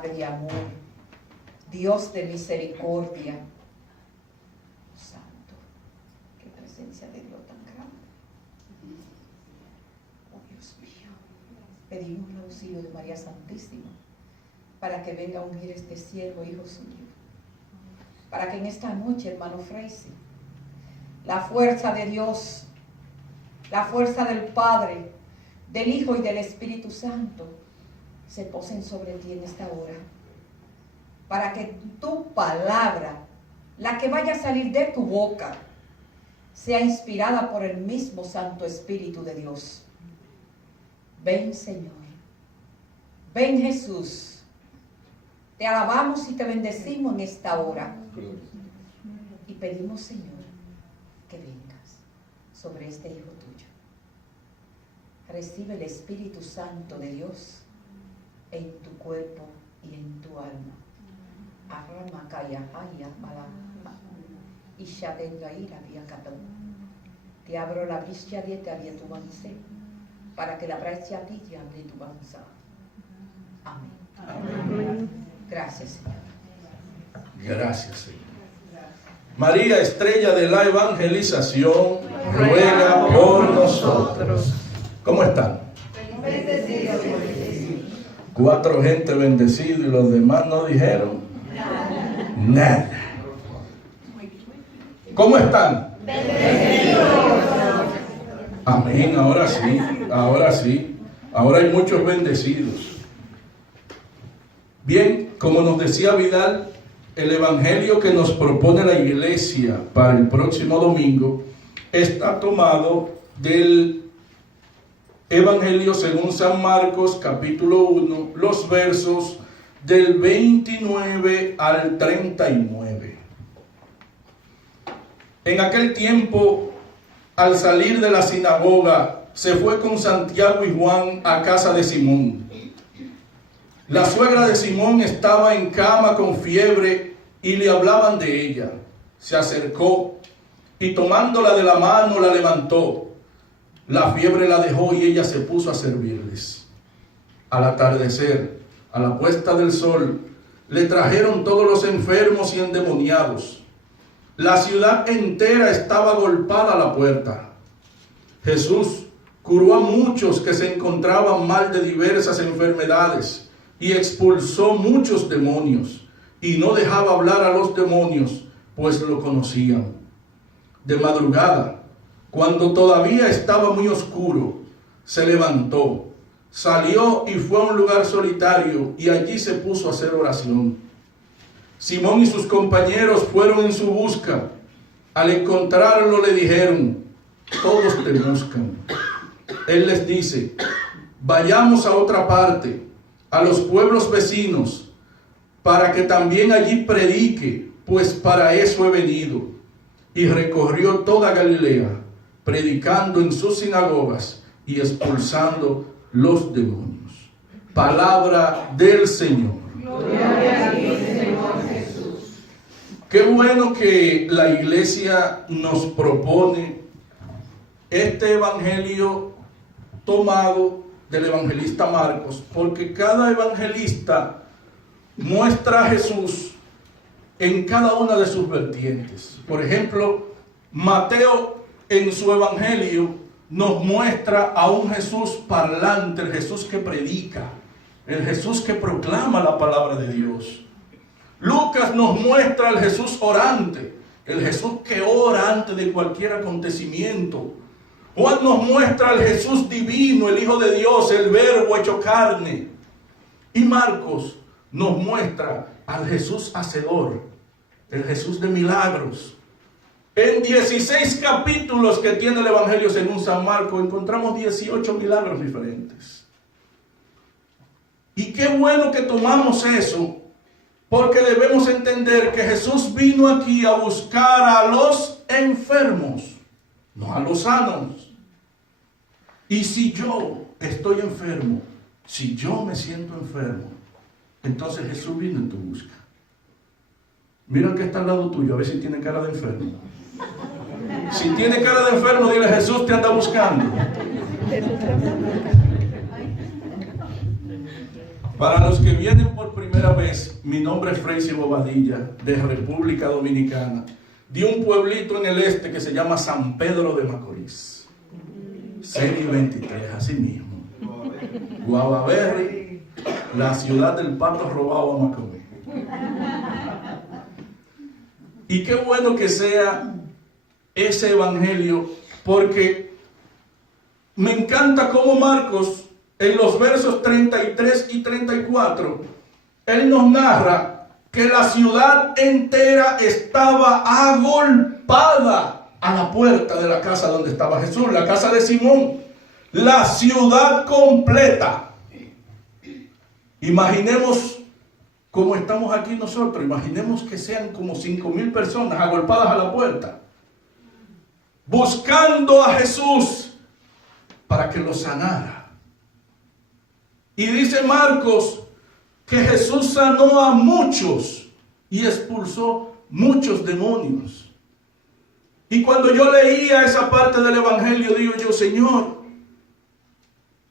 de amor, Dios de misericordia. Santo, qué presencia de Dios tan grande. Oh Dios mío, pedimos el auxilio de María Santísima para que venga a ungir este siervo, hijo suyo, para que en esta noche, hermano Freisy, la fuerza de Dios, la fuerza del Padre, del Hijo y del Espíritu Santo se posen sobre ti en esta hora, para que tu palabra, la que vaya a salir de tu boca, sea inspirada por el mismo Santo Espíritu de Dios. Ven, Señor, ven, Jesús, te alabamos y te bendecimos en esta hora y pedimos, Señor, que vengas sobre este hijo tuyo. Recibe el Espíritu Santo de Dios en tu cuerpo y en tu alma. Te abro la vista de tu avance para que la bracia de tu avanza. Amén. Amén. Gracias, Señor. Gracias, Señor. María, estrella de la evangelización, ruega por nosotros. ¿Cómo están? Bendecidos. 4 gente bendecidos y los demás no dijeron nada. ¿Cómo están? Bendecidos. Amén, ahora sí, ahora sí. Ahora hay muchos bendecidos. Bien, como nos decía Vidal, el evangelio que nos propone la iglesia para el próximo domingo está tomado del Evangelio según San Marcos, capítulo 1, los versos del 29 al 39. En aquel tiempo, al salir de la sinagoga, se fue con Santiago y Juan a casa de Simón. La suegra de Simón estaba en cama con fiebre y le hablaban de ella. Se acercó y tomándola de la mano la levantó. La fiebre la dejó y ella se puso a servirles. Al atardecer, a la puesta del sol, le trajeron todos los enfermos y endemoniados. La ciudad entera estaba agolpada a la puerta. Jesús curó a muchos que se encontraban mal de diversas enfermedades y expulsó muchos demonios, y no dejaba hablar a los demonios, pues lo conocían. De madrugada, cuando todavía estaba muy oscuro, se levantó, salió y fue a un lugar solitario, y allí se puso a hacer oración. Simón y sus compañeros fueron en su busca. Al encontrarlo le dijeron: todos te buscan. Él les dice: vayamos a otra parte, a los pueblos vecinos, para que también allí predique, pues para eso he venido. Y recorrió toda Galilea, predicando en sus sinagogas y expulsando los demonios. Palabra del Señor. Gloria a ti, Señor Jesús. Qué bueno que la iglesia nos propone este evangelio tomado del evangelista Marcos, porque cada evangelista muestra a Jesús en cada una de sus vertientes. Por ejemplo, Mateo en su evangelio nos muestra a un Jesús parlante, el Jesús que predica, el Jesús que proclama la palabra de Dios. Lucas nos muestra al Jesús orante, el Jesús que ora antes de cualquier acontecimiento. Juan nos muestra al Jesús divino, el Hijo de Dios, el Verbo hecho carne. Y Marcos nos muestra al Jesús hacedor, el Jesús de milagros. En 16 capítulos que tiene el Evangelio según San Marcos, encontramos 18 milagros diferentes. Y qué bueno que tomamos eso, porque debemos entender que Jesús vino aquí a buscar a los enfermos, no a los sanos. Y si yo estoy enfermo, si yo me siento enfermo, entonces Jesús vino en tu busca. Mira el que está al lado tuyo, a ver si tiene cara de enfermo. Si tiene cara de enfermo, dile: Jesús te anda buscando. Para los que vienen por primera primera vez, mi nombre es Freisy Bobadilla, de República Dominicana, de un pueblito en el este que se llama San Pedro de Macorís. Serie 23, así mismo. Guavaberry, la ciudad del pato robado a Macorís. Y qué bueno que sea ese evangelio, porque me encanta cómo Marcos, en los versos 33 y 34, él nos narra que la ciudad entera estaba agolpada a la puerta de la casa donde estaba Jesús, la casa de Simón, la ciudad completa. Imaginemos cómo estamos aquí nosotros, imaginemos que sean como 5,000 personas agolpadas a la puerta, buscando a Jesús para que lo sanara. Y dice Marcos que Jesús sanó a muchos y expulsó muchos demonios. Y cuando yo leía esa parte del evangelio, digo yo, Señor,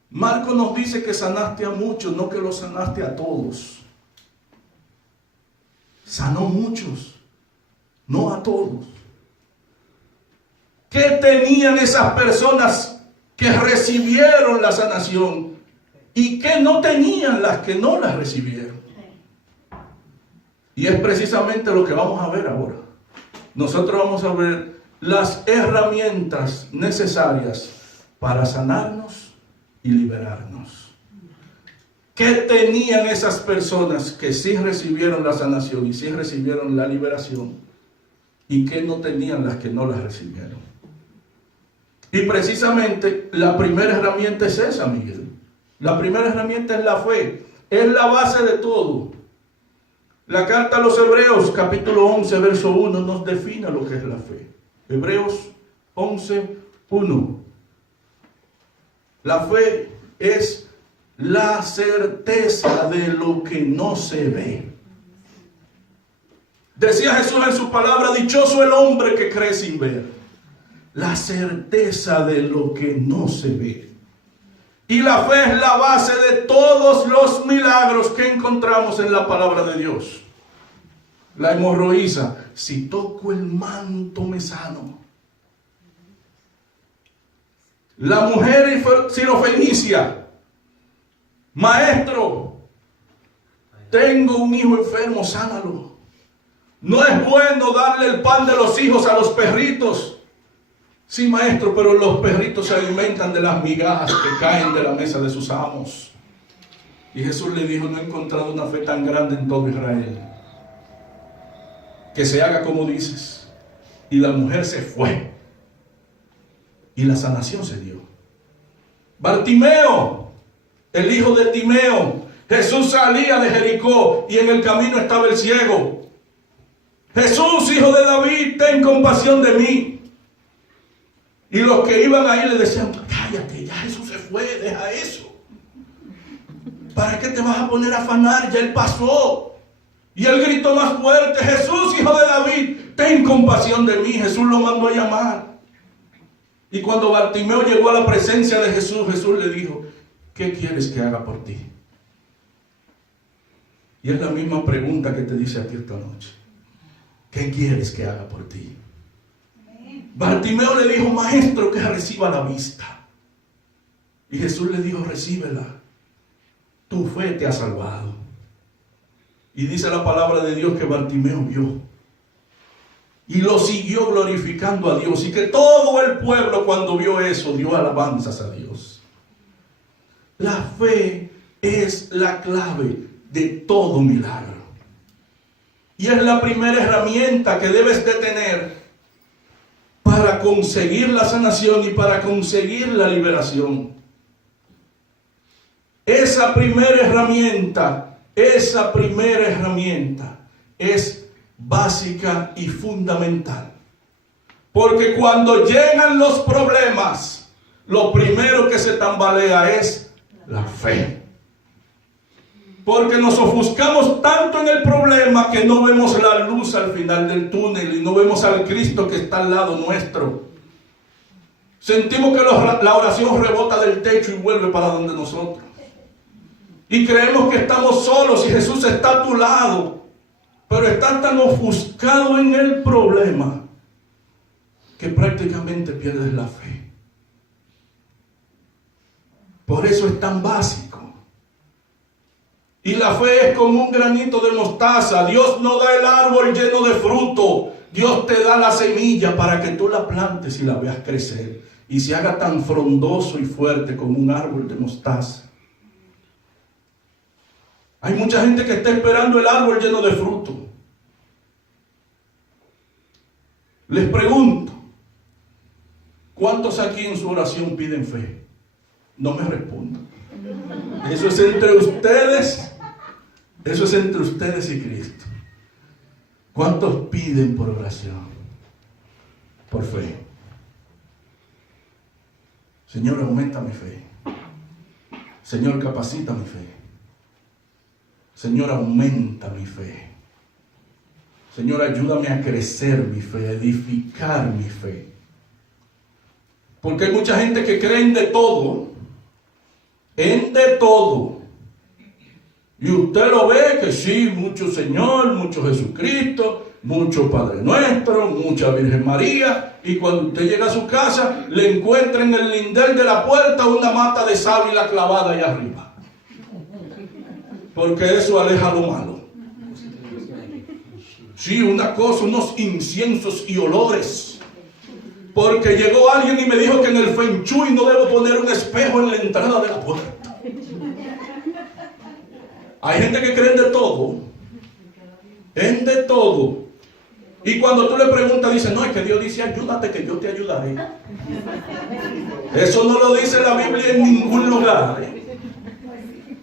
Marcos nos dice que sanaste a muchos, no que los sanaste a todos. Sanó muchos, no a todos. ¿Qué tenían esas personas que recibieron la sanación? ¿Y qué no tenían las que no las recibieron? Y es precisamente lo que vamos a ver ahora. Nosotros vamos a ver las herramientas necesarias para sanarnos y liberarnos. ¿Qué tenían esas personas que sí recibieron la sanación y sí recibieron la liberación? ¿Y qué no tenían las que no las recibieron? Y precisamente la primera herramienta es esa, Miguel. La primera herramienta es la fe. Es la base de todo. La carta a los Hebreos, capítulo 11, verso 1, nos define lo que es la fe. Hebreos 11, 1. La fe es la certeza de lo que no se ve. Decía Jesús en su palabra, dichoso el hombre que cree sin ver. La certeza de lo que no se ve. Y la fe es la base de todos los milagros que encontramos en la palabra de Dios. La hemorroísa, si toco el manto me sano. La mujer sirofenicia, maestro, tengo un hijo enfermo, sánalo. No es bueno darle el pan de los hijos a los perritos. Sí, maestro, pero los perritos se alimentan de las migajas que caen de la mesa de sus amos. Y Jesús le dijo, no he encontrado una fe tan grande en todo Israel. Que se haga como dices. Y la mujer se fue. Y la sanación se dio. Bartimeo, el hijo de Timeo. Jesús salía de Jericó y en el camino estaba el ciego. Jesús, hijo de David, ten compasión de mí. Y los que iban ahí le decían, cállate, ya Jesús se fue, deja eso. ¿Para qué te vas a poner a afanar? Ya él pasó. Y él gritó más fuerte, Jesús, hijo de David, ten compasión de mí. Jesús lo mandó a llamar. Y cuando Bartimeo llegó a la presencia de Jesús, Jesús le dijo, ¿qué quieres que haga por ti? Y es la misma pregunta que te dice a ti esta noche. ¿Qué quieres que haga por ti? Bartimeo le dijo, maestro, que reciba la vista. Y Jesús le dijo, recíbela. Tu fe te ha salvado. Y dice la palabra de Dios que Bartimeo vio. Y lo siguió glorificando a Dios. Y que todo el pueblo cuando vio eso dio alabanzas a Dios. La fe es la clave de todo milagro. Y es la primera herramienta que debes de tener para conseguir la sanación y para conseguir la liberación. Esa primera herramienta es básica y fundamental. Porque cuando llegan los problemas, lo primero que se tambalea es la fe. Porque nos ofuscamos tanto en el problema que no vemos la luz al final del túnel y no vemos al Cristo que está al lado nuestro. Sentimos que la oración rebota del techo y vuelve para donde nosotros. Y creemos que estamos solos y Jesús está a tu lado. Pero estás tan ofuscado en el problema que prácticamente pierdes la fe. Por eso es tan básico. Y la fe es como un granito de mostaza. Dios no da el árbol lleno de fruto. Dios te da la semilla para que tú la plantes y la veas crecer. Y se haga tan frondoso y fuerte como un árbol de mostaza. Hay mucha gente que está esperando el árbol lleno de fruto. Les pregunto, ¿cuántos aquí en su oración piden fe? No me respondan. Eso es entre ustedes. Eso es entre ustedes y Cristo. ¿Cuántos piden por oración? Por fe. Señor, aumenta mi fe. Señor, capacita mi fe. Señor, aumenta mi fe. Señor, ayúdame a crecer mi fe, a edificar mi fe. Porque hay mucha gente que cree en de todo. En de todo. Y usted lo ve que sí, mucho Señor, mucho Jesucristo, mucho Padre Nuestro, mucha Virgen María. Y cuando usted llega a su casa, le encuentra en el lindel de la puerta una mata de sábila clavada ahí arriba. Porque eso aleja lo malo. Sí, una cosa, unos inciensos y olores. Porque llegó alguien y me dijo que en el Feng Shui no debo poner un espejo en la entrada de la puerta. Hay gente que cree en de todo. En de todo. Y cuando tú le preguntas, dice, no, es que Dios dice, ayúdate que yo te ayudaré. Eso no lo dice la Biblia en ningún lugar.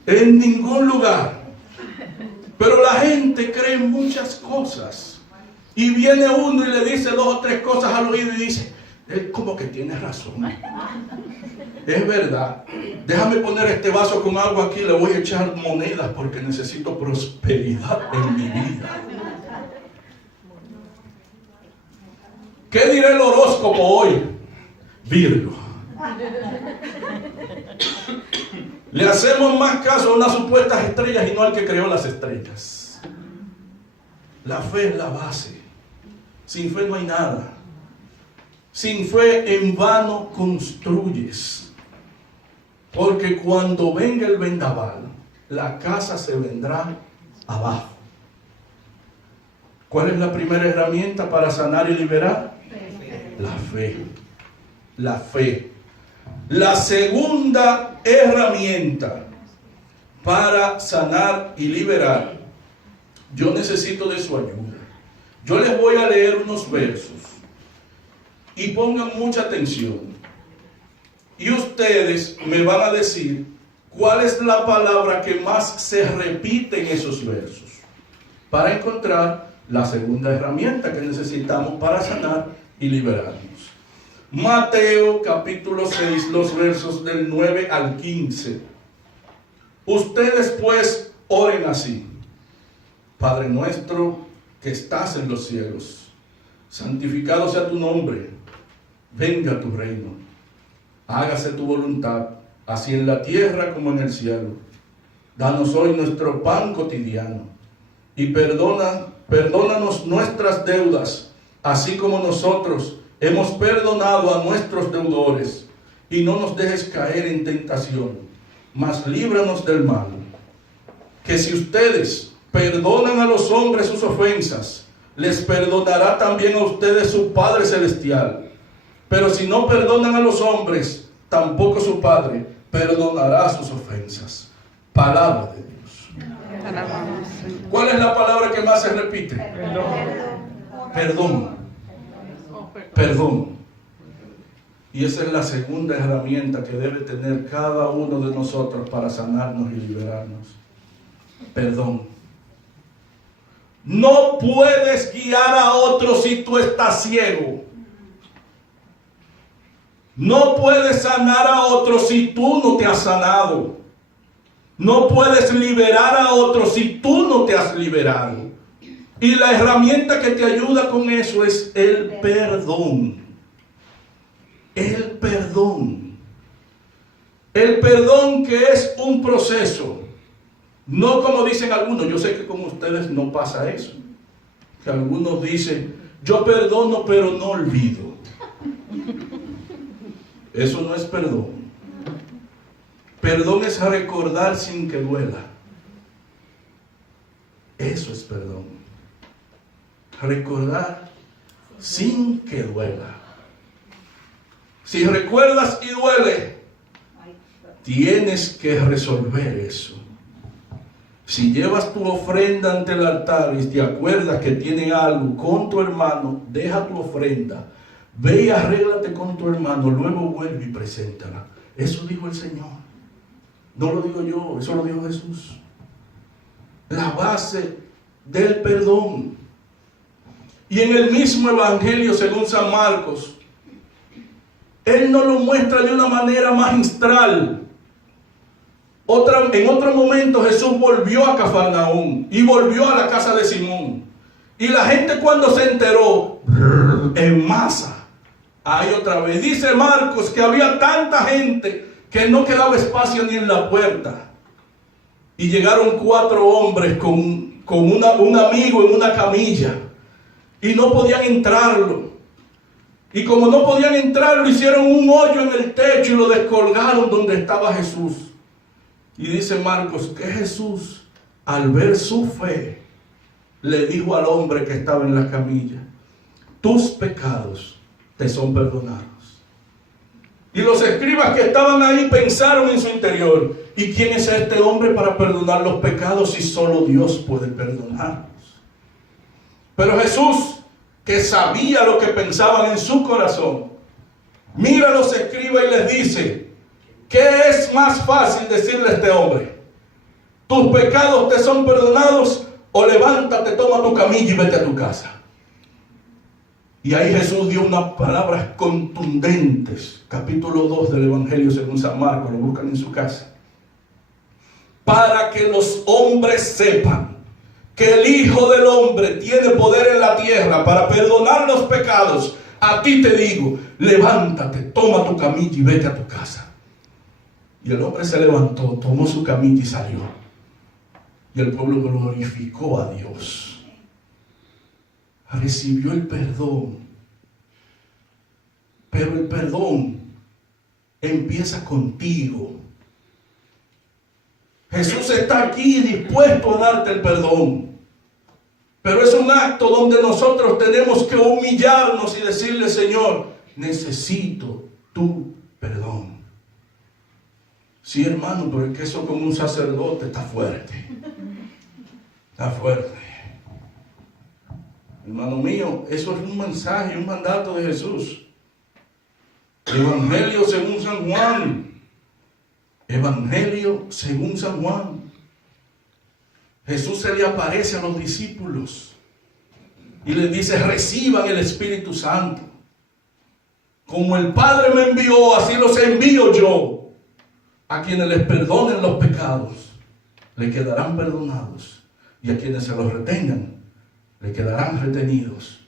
En ningún lugar. Pero la gente cree en muchas cosas. Y viene uno y le dice 2 o 3 cosas al oído y dice, él como que tiene razón. Es verdad. Déjame poner este vaso con agua aquí, le voy a echar monedas porque necesito prosperidad en mi vida. ¿Qué dirá el horóscopo hoy? Virgo. Le hacemos más caso a unas supuestas estrellas y no al que creó las estrellas. La fe es la base. Sin fe no hay nada. Sin fe en vano construyes. Porque cuando venga el vendaval, la casa se vendrá abajo. ¿Cuál es la primera herramienta para sanar y liberar? La fe. La fe. La segunda herramienta para sanar y liberar, yo necesito de su ayuda. Yo les voy a leer unos versos y pongan mucha atención. Y ustedes me van a decir cuál es la palabra que más se repite en esos versos para encontrar la segunda herramienta que necesitamos para sanar y liberarnos. Mateo capítulo 6, los versos del 9 al 15. Ustedes pues oren así. Padre nuestro que estás en los cielos, santificado sea tu nombre, venga tu reino, hágase tu voluntad, así en la tierra como en el cielo. Danos hoy nuestro pan cotidiano y perdónanos nuestras deudas, así como nosotros hemos perdonado a nuestros deudores, y no nos dejes caer en tentación, mas líbranos del mal. Que si ustedes perdonan a los hombres sus ofensas, les perdonará también a ustedes su Padre Celestial. Pero si no perdonan a los hombres, tampoco su Padre perdonará sus ofensas. Palabra de Dios. ¿Cuál es la palabra que más se repite? Perdón. Perdón. Y esa es la segunda herramienta que debe tener cada uno de nosotros para sanarnos y liberarnos. Perdón. No puedes guiar a otro si tú estás ciego. No puedes sanar a otro si tú no te has sanado. No puedes liberar a otro si tú no te has liberado. Y la herramienta que te ayuda con eso es el perdón. El perdón. El perdón, que es un proceso No como dicen algunos, yo sé que con ustedes no pasa eso. Que algunos dicen, yo perdono pero no olvido. Eso no es perdón. Perdón es recordar sin que duela. Eso es perdón. Recordar sin que duela. Si recuerdas y duele, tienes que resolver eso. Si llevas tu ofrenda ante el altar y te acuerdas que tiene algo con tu hermano, deja tu ofrenda, ve y arréglate con tu hermano, luego vuelve y preséntala. Eso dijo el Señor. No lo digo yo, eso lo dijo Jesús. La base del perdón. Y en el mismo Evangelio según San Marcos, Él nos lo muestra de una manera magistral. En otro momento Jesús volvió a Cafarnaúm y volvió a la casa de Simón. Y la gente cuando se enteró, en masa, ahí otra vez. Dice Marcos que había tanta gente que no quedaba espacio ni en la puerta. Y llegaron 4 hombres con un amigo en una camilla. Y no podían entrarlo. Y como no podían entrarlo, hicieron un hoyo en el techo y lo descolgaron donde estaba Jesús. Y dice Marcos que Jesús, al ver su fe, le dijo al hombre que estaba en la camilla, tus pecados te son perdonados. Y los escribas que estaban ahí pensaron en su interior, ¿y quién es este hombre para perdonar los pecados si solo Dios puede perdonarlos? Pero Jesús, que sabía lo que pensaban en su corazón, mira a los escribas y les dice, ¿qué es más fácil decirle a este hombre? ¿Tus pecados te son perdonados? O levántate, toma tu camilla y vete a tu casa. Y ahí Jesús dio unas palabras contundentes. Capítulo 2 del Evangelio según San Marcos, lo buscan en su casa. Para que los hombres sepan que el Hijo del Hombre tiene poder en la tierra para perdonar los pecados. A ti te digo, levántate, toma tu camilla y vete a tu casa. Y el hombre se levantó, tomó su camilla y salió. Y el pueblo glorificó a Dios. Recibió el perdón. Pero el perdón empieza contigo. Jesús está aquí dispuesto a darte el perdón. Pero es un acto donde nosotros tenemos que humillarnos y decirle, Señor, necesito tu perdón. Sí, hermano, pero es que eso como un sacerdote está fuerte. Está fuerte. Hermano mío, eso es un mensaje, un mandato de Jesús. Evangelio según San Juan. Evangelio según San Juan. Jesús se le aparece a los discípulos y les dice, reciban el Espíritu Santo. Como el Padre me envió, así los envío yo. A quienes les perdonen los pecados, le quedarán perdonados. Y a quienes se los retengan, le quedarán retenidos.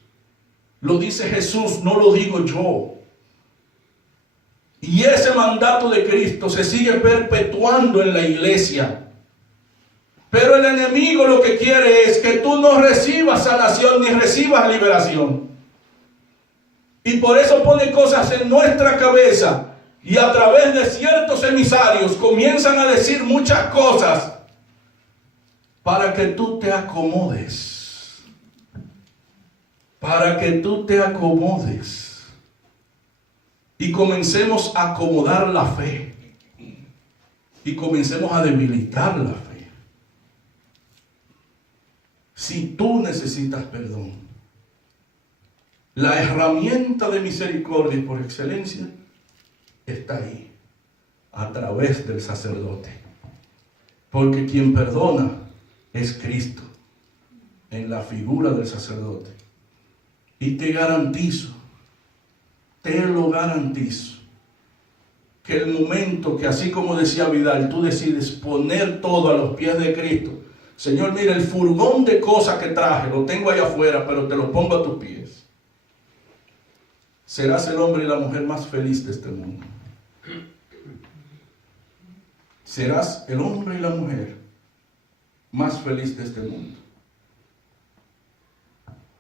Lo dice Jesús, no lo digo yo. Y ese mandato de Cristo se sigue perpetuando en la iglesia. Pero el enemigo lo que quiere es que tú no recibas sanación ni recibas liberación. Y por eso pone cosas en nuestra cabeza. Y a través de ciertos emisarios comienzan a decir muchas cosas para que tú te acomodes. Para que tú te acomodes. Y comencemos a acomodar la fe. Y comencemos a debilitar la fe. Si tú necesitas perdón, la herramienta de misericordia por excelencia está ahí, a través del sacerdote. Porque quien perdona es Cristo, en la figura del sacerdote. Y te lo garantizo, que el momento que, así como decía Vidal, tú decides poner todo a los pies de Cristo. Señor, mira, el furgón de cosas que traje, lo tengo allá afuera, pero te lo pongo a tus pies. Serás el hombre y la mujer más feliz de este mundo. Serás el hombre y la mujer más feliz de este mundo.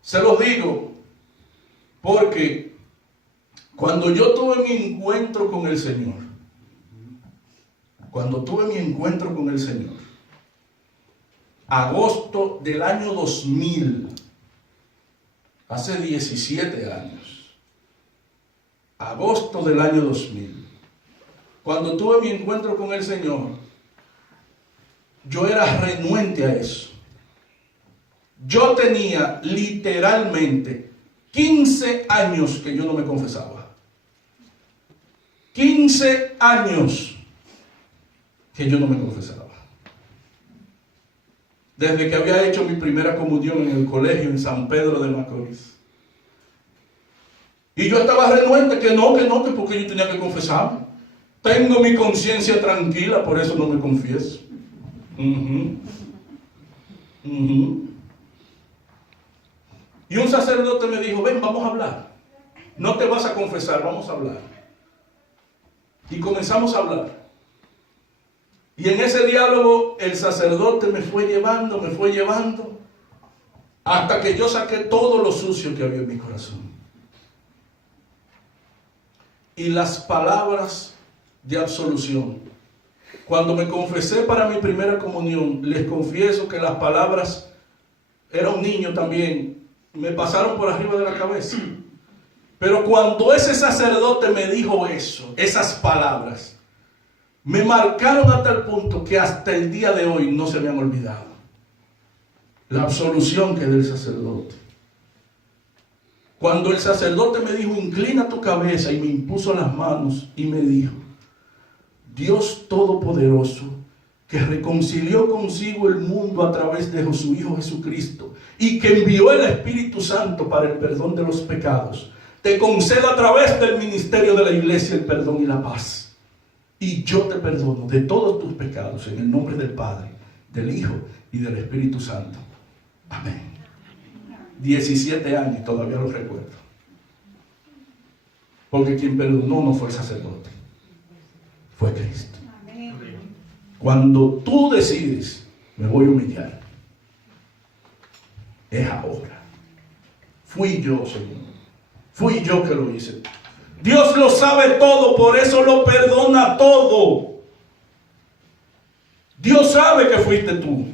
Se los digo porque cuando yo tuve mi encuentro con el Señor, agosto del año 2000, hace 17 años, agosto del año 2000, cuando tuve mi encuentro con el Señor, yo era renuente a eso. Yo tenía literalmente 15 años que yo no me confesaba. 15 años que yo no me confesaba. Desde que había hecho mi primera comunión en el colegio en San Pedro de Macorís. Y yo estaba renuente que porque yo tenía que confesarme. Tengo mi conciencia tranquila, por eso no me confieso. Y un sacerdote me dijo, ven, vamos a hablar. No te vas a confesar, vamos a hablar. Y comenzamos a hablar. Y en ese diálogo el sacerdote me fue llevando, hasta que yo saqué todo lo sucio que había en mi corazón. Y las palabras de absolución. Cuando me confesé para mi primera comunión, les confieso que las palabras, era un niño también, me pasaron por arriba de la cabeza. Pero cuando ese sacerdote me dijo eso, esas palabras, me marcaron hasta el punto que hasta el día de hoy no se me han olvidado. La absolución que del sacerdote. Cuando el sacerdote me dijo, inclina tu cabeza, y me impuso las manos y me dijo, Dios Todopoderoso, que reconcilió consigo el mundo a través de su Hijo Jesucristo y que envió el Espíritu Santo para el perdón de los pecados, te conceda a través del ministerio de la iglesia el perdón y la paz. Y yo te perdono de todos tus pecados en el nombre del Padre, del Hijo y del Espíritu Santo. Amén. 17 años, todavía lo recuerdo. Porque quien perdonó no fue el sacerdote, fue Cristo. Cuando tú decides, me voy a humillar, es ahora. Fui yo, Señor. Fui yo que lo hice. Dios lo sabe todo, por eso lo perdona todo. Dios sabe que fuiste tú.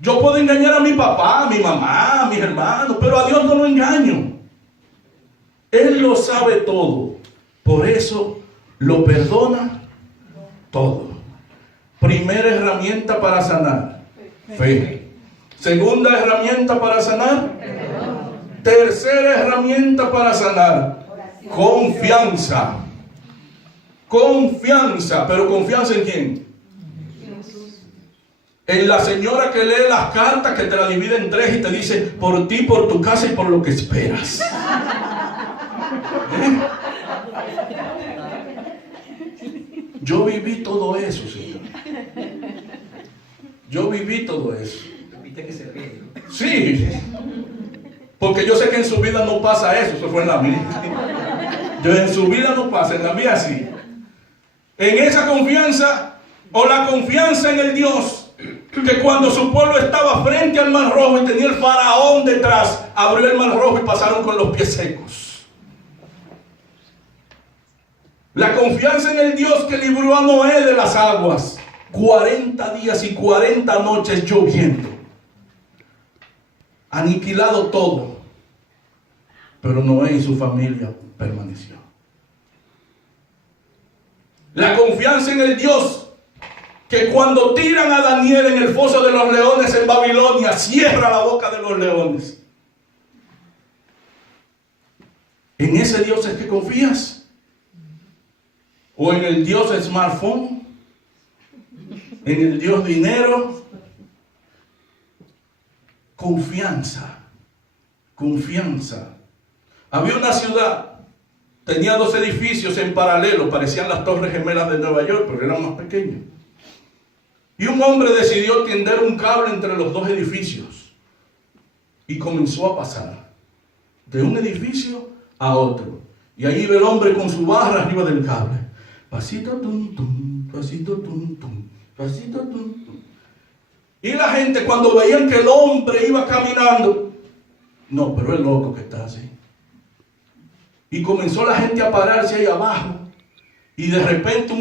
Yo puedo engañar a mi papá, a mi mamá, a mis hermanos, pero a Dios no lo engaño. Él lo sabe todo. Por eso lo perdona todo. Primera herramienta para sanar, fe. Segunda herramienta para sanar, tercera herramienta para sanar, confianza. Confianza. ¿Pero confianza en quién? En la señora que lee las cartas, que te la divide en tres y te dice, por ti, por tu casa y por lo que esperas. Yo viví todo eso, Señor. Yo viví todo eso. Repite que se ríe. Sí. Porque yo sé que en su vida no pasa eso. Eso fue en la mía. Yo en su vida no pasa, en la mía sí. En esa confianza, o la confianza en el Dios, que cuando su pueblo estaba frente al mar rojo y tenía el faraón detrás, abrió el mar rojo y pasaron con los pies secos. La confianza en el Dios que libró a Noé de las aguas, 40 días y 40 noches lloviendo, aniquilado todo, pero Noé y su familia permaneció. La confianza en el Dios que cuando tiran a Daniel en el foso de los leones en Babilonia, cierra la boca de los leones. ¿En ese Dios es que confías? ¿O en el Dios smartphone? ¿En el Dios dinero? Confianza. Confianza. Había una ciudad, tenía 2 edificios en paralelo, parecían las Torres Gemelas de Nueva York, pero eran más pequeños. Y un hombre decidió tender un cable entre los 2 edificios y comenzó a pasar de un edificio a otro. Y ahí iba el hombre con su barra arriba del cable. Pasito tum tum, pasito tum tum, pasito tum tum. Y la gente, cuando veían que el hombre iba caminando, no, pero es loco que está así. Y comenzó la gente a pararse ahí abajo. Y de repente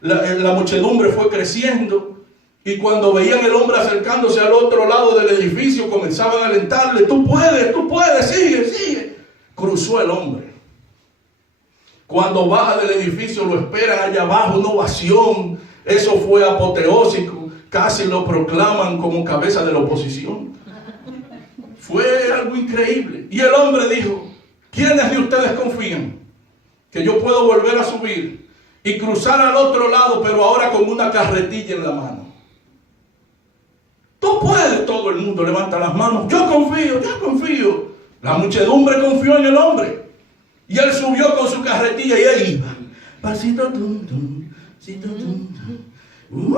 la muchedumbre fue creciendo. Y cuando veían el hombre acercándose al otro lado del edificio, comenzaban a alentarle: tú puedes, sigue, sigue. Cruzó el hombre. Cuando baja del edificio lo esperan allá abajo, una ovación. Eso fue apoteósico. Casi lo proclaman como cabeza de la oposición. Fue algo increíble. Y el hombre dijo: ¿quiénes de ustedes confían que yo puedo volver a subir y cruzar al otro lado, pero ahora con una carretilla en la mano? Tú puedes. Todo el mundo levanta las manos. Yo confío. La muchedumbre confió en el hombre. Y él subió con su carretilla y ahí iba. Pasito, tum, tum, pasito, tum, tum.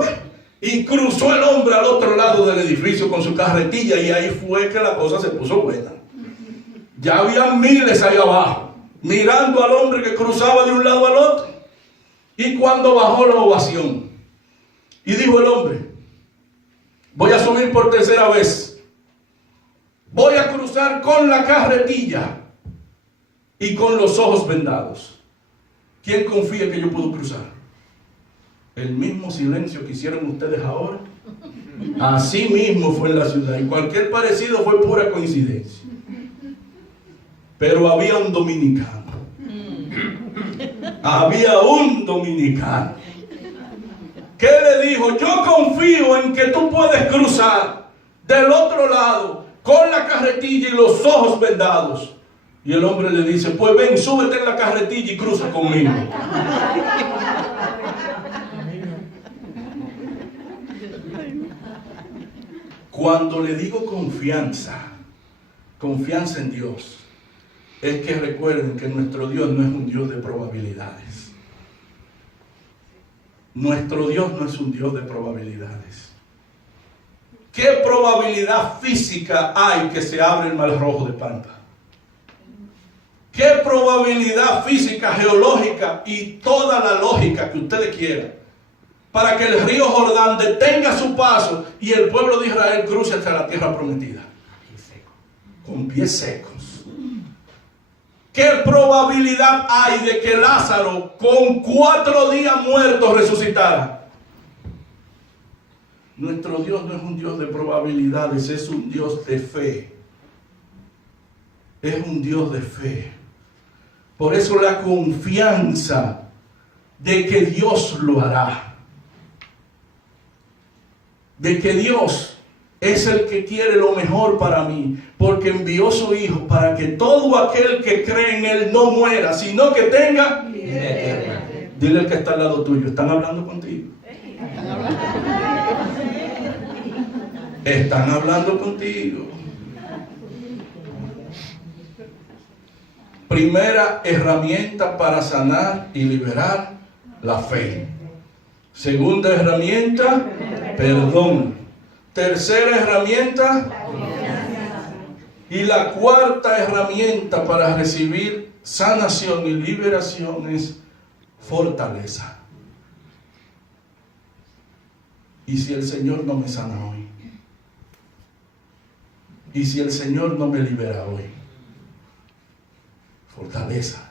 Y cruzó el hombre al otro lado del edificio con su carretilla, y ahí fue que la cosa se puso buena. Ya había miles ahí abajo, mirando al hombre que cruzaba de un lado al otro. Y cuando bajó la ovación, y dijo el hombre: voy a subir por tercera vez. Voy a cruzar con la carretilla y con los ojos vendados. ¿Quién confía que yo puedo cruzar? El mismo silencio que hicieron ustedes ahora, así mismo fue en la ciudad. Y cualquier parecido fue pura coincidencia. Pero había un dominicano. Había un dominicano que le dijo: yo confío en que tú puedes cruzar del otro lado con la carretilla y los ojos vendados. Y el hombre le dice: pues ven, súbete en la carretilla y cruza conmigo. Cuando le digo confianza en Dios, es que recuerden que nuestro Dios no es un Dios de probabilidades. Nuestro Dios no es un Dios de probabilidades. ¿Qué probabilidad física hay que se abra el mar rojo de Pampa? ¿Qué probabilidad física, geológica y toda la lógica que ustedes quieran para que el río Jordán detenga su paso y el pueblo de Israel cruce hacia la tierra prometida? Con pies secos. ¿Qué probabilidad hay de que Lázaro, con 4 días muerto, resucitara? Nuestro Dios no es un Dios de probabilidades, es un Dios de fe. Es un Dios de fe. Por eso la confianza de que Dios lo hará. De que Dios es el que quiere lo mejor para mí, porque envió su Hijo para que todo aquel que cree en Él no muera, sino que tenga vida eterna. Dile al que está al lado tuyo: están hablando contigo. Están hablando contigo. Primera herramienta para sanar y liberar: la fe. Segunda herramienta: perdón. Tercera herramienta: y la cuarta herramienta para recibir sanación y liberación es fortaleza. ¿Y si el Señor no me sana hoy? ¿Y si el Señor no me libera hoy? Fortaleza.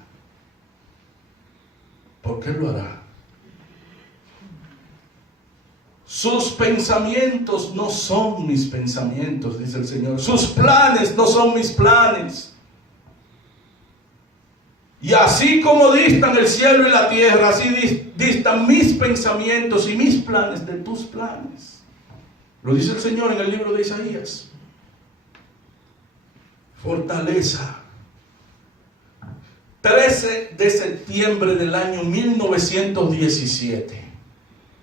¿Por qué lo hará? Sus pensamientos no son mis pensamientos, dice el Señor. Sus planes no son mis planes. Y así como distan el cielo y la tierra, así distan mis pensamientos y mis planes de tus planes. Lo dice el Señor en el libro de Isaías. Fortaleza. 13 de septiembre del año 1917.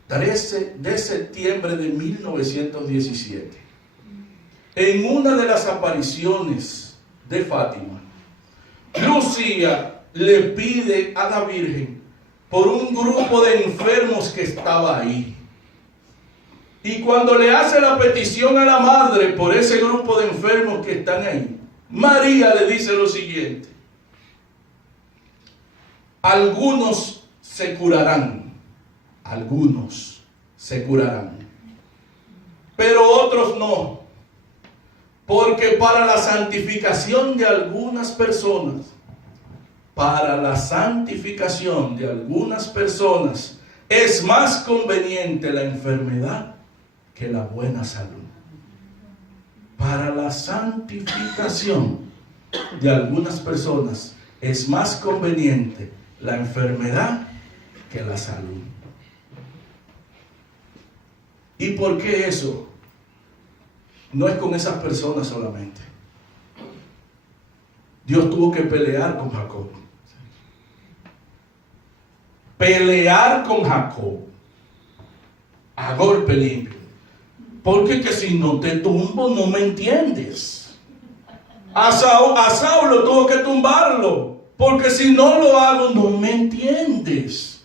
13 de septiembre de 1917. En una de las apariciones de Fátima, Lucía le pide a la Virgen por un grupo de enfermos que estaba ahí. Y cuando le hace la petición a la madre por ese grupo de enfermos que están ahí, María le dice lo siguiente: algunos se curarán. Algunos se curarán. pero otros no. Porque para la santificación de algunas personas, es más conveniente la enfermedad que la buena salud. Para la santificación de algunas personas es más conveniente la enfermedad que la salud. ¿Y por qué eso? No es con esas personas solamente. Dios tuvo que pelear con Jacob. Pelear con Jacob a golpe limpio. Porque que si no te tumbo no me entiendes. A Saulo tuvo que tumbarlo. Porque si no lo hago no me entiendes.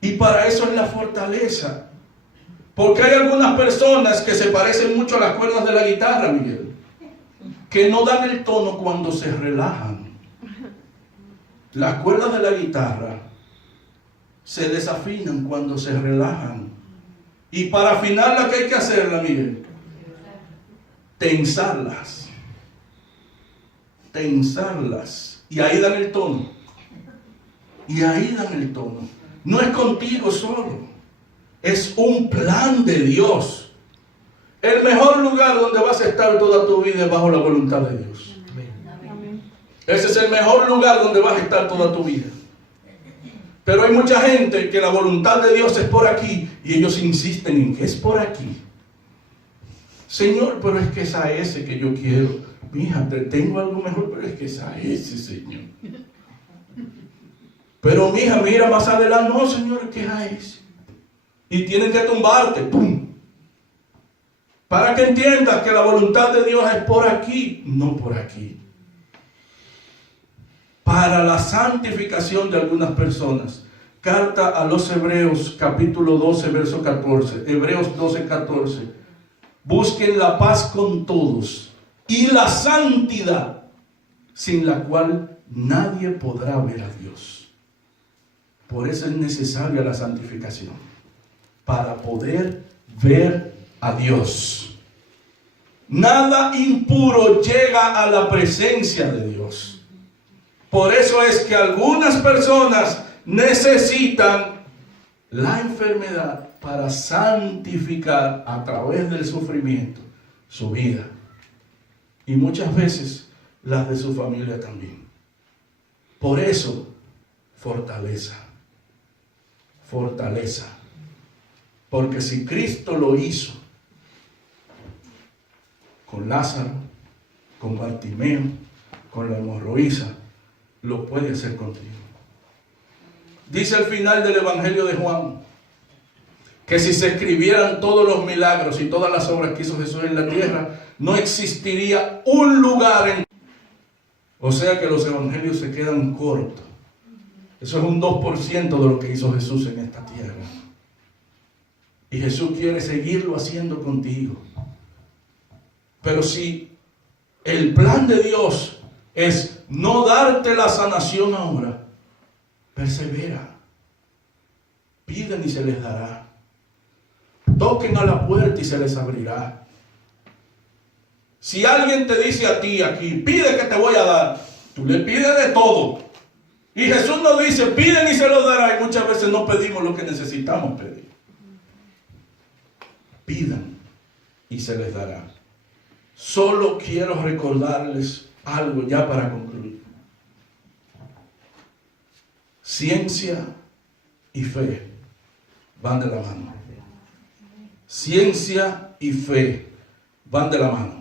Y para eso es la fortaleza. Porque hay algunas personas que se parecen mucho a las cuerdas de la guitarra, Miguel, que no dan el tono cuando se relajan. Las cuerdas de la guitarra se desafinan cuando se relajan. Y para afinarla, ¿qué hay que hacerla, Miguel? Tensarlas. Tensarlas. Y ahí dan el tono. No es contigo solo. Es un plan de Dios. El mejor lugar donde vas a estar toda tu vida es bajo la voluntad de Dios. Amén. Ese es el mejor lugar donde vas a estar toda tu vida. Pero hay mucha gente que la voluntad de Dios es por aquí y ellos insisten en que es por aquí. Señor, pero es que es a ese que yo quiero. Mija, tengo algo mejor, pero es que es a ese, Señor. Pero mija, mira más adelante. No, Señor, es que es a ese. Y tienen que tumbarte, ¡pum! Para que entiendas que la voluntad de Dios es por aquí, no por aquí. Para la santificación de algunas personas. Carta a los Hebreos, capítulo 12, verso 14. Hebreos 12, 14. Busquen la paz con todos y la santidad, sin la cual nadie podrá ver a Dios. Por eso es necesaria la santificación. Para poder ver a Dios. Nada impuro llega a la presencia de Dios. Por eso es que algunas personas necesitan la enfermedad para santificar a través del sufrimiento su vida. Y muchas veces las de su familia también. Por eso, fortaleza. Fortaleza. Porque si Cristo lo hizo con Lázaro, con Bartimeo, con la hemorroísa, lo puede hacer contigo. Dice al final del Evangelio de Juan que si se escribieran todos los milagros y todas las obras que hizo Jesús en la tierra, no existiría un lugar en... O sea que los evangelios se quedan cortos. Eso es un 2% de lo que hizo Jesús en esta tierra. Y Jesús quiere seguirlo haciendo contigo. Pero si el plan de Dios es no darte la sanación ahora, persevera. Piden y se les dará. Toquen a la puerta y se les abrirá. Si alguien te dice a ti aquí, pide que te voy a dar, tú le pides de todo. Y Jesús nos dice, piden y se los dará. Y muchas veces no pedimos lo que necesitamos pedir. Pidan y se les dará. Solo quiero recordarles algo ya para concluir. Ciencia y fe van de la mano. Ciencia y fe van de la mano.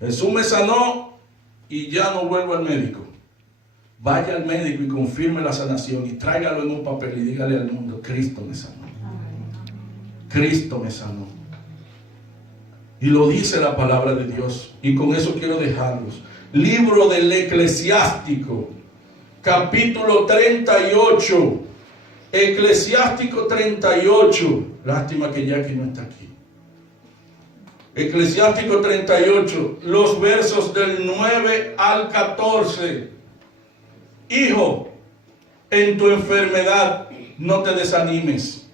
Jesús me sanó y ya no vuelvo al médico. Vaya al médico y confirme la sanación y tráigalo en un papel y dígale al mundo, Cristo me sanó. Cristo me sanó. Y lo dice la palabra de Dios. Y con eso quiero dejarlos. Libro del Eclesiástico, capítulo 38. Eclesiástico 38. Lástima que Jackie no está aquí. Eclesiástico 38, los versos del 9 al 14. Hijo, en tu enfermedad no te desanimes.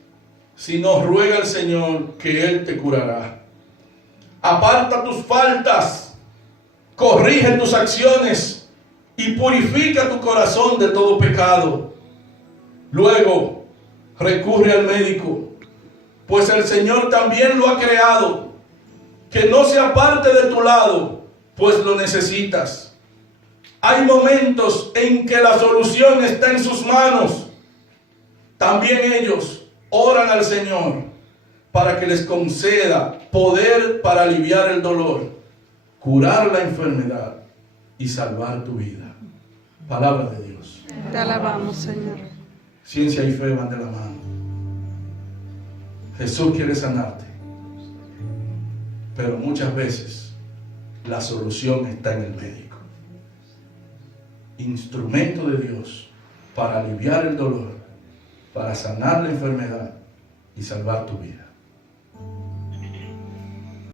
sino ruega al Señor que Él te curará. Aparta tus faltas, corrige tus acciones y purifica tu corazón de todo pecado. Luego, recurre al médico, pues el Señor también lo ha creado. Que no se aparte de tu lado, pues lo necesitas. Hay momentos en que la solución está en sus manos. También ellos oran al Señor para que les conceda poder para aliviar el dolor, curar la enfermedad y salvar tu vida. Palabra de Dios. Te alabamos, Señor. Ciencia y fe van de la mano. Jesús quiere sanarte, pero muchas veces la solución está en el médico. Instrumento de Dios para aliviar el dolor, para sanar la enfermedad y salvar tu vida.